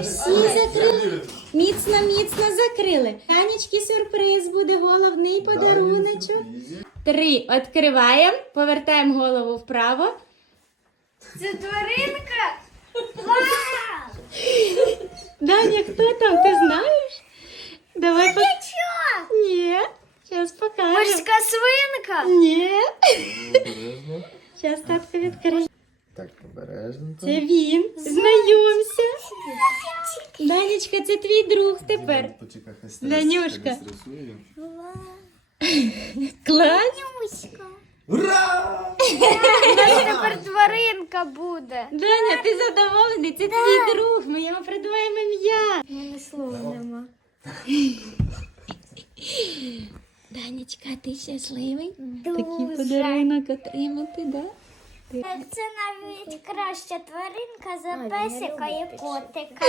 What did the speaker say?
Всі закрили. Міцно, міцно закрили. Танечки сюрприз буде головний подаруночок. Три. Відкриваємо, повертаємо голову вправо. Це тваринка? Даня, хто там? Ти знаєш? Давай по... Що? Ні. Зараз покажемо. Морська свинка? Ні. Зараз татко відкриє. Так, обережно. Це він. Знайомся. Данечка, це твій друг тепер. Почекай, хай Данюшка. стресує. Клас. Ура! Нас тепер тваринка буде. Даня, ти задоволений? Це твій друг. Ми йому придумаємо ім'я. Мене слова нема. Данечка, ти щасливий? Дуже. Такий подарунок отримати, да? Це навіть краща тваринка за песика і котика.